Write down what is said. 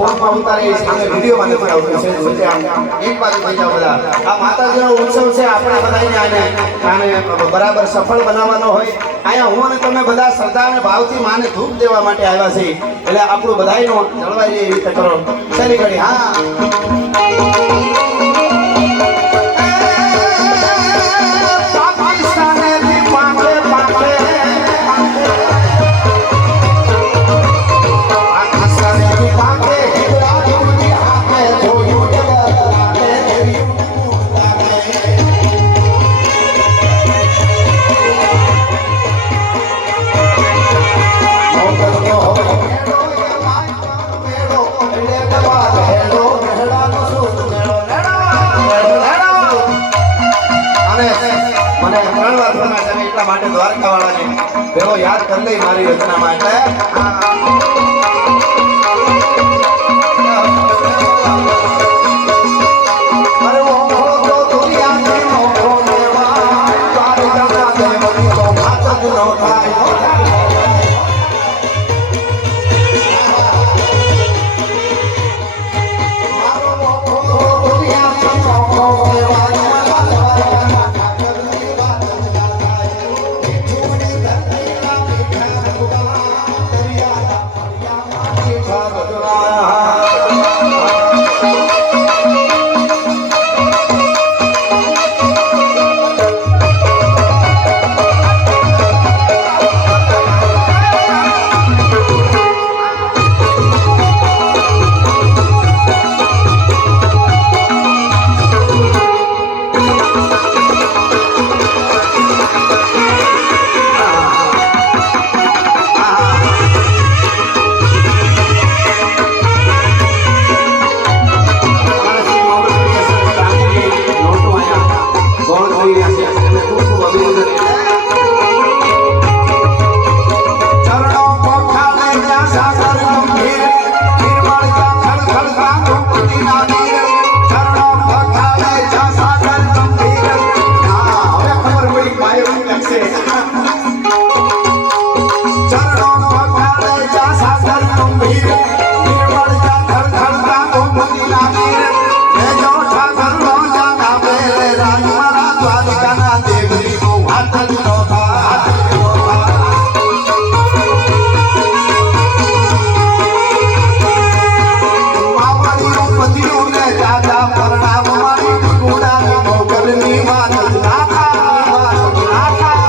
ફોનમાં ઉતારે સામે વિડીયોમાં નથી આવતું છે એક બાજુ થઈ જાવ બધા આ માતાજીનો ઉત્સવ છે આપણે બધાને આને બરાબર સફળ બનાવવાનો હોય અહીંયા હું અને તમે બધા શ્રદ્ધા અને ભાવથી માને ધૂપ દેવા માટે આવ્યા છે એટલે આપણું બધાયનો જળવાઈ જાય એ રીતે કરો સરી ઘડી હા માટે દ્વારકા વાળાને પેલો યાદ કરી લઈ મારી રચનામાં એટલે Mira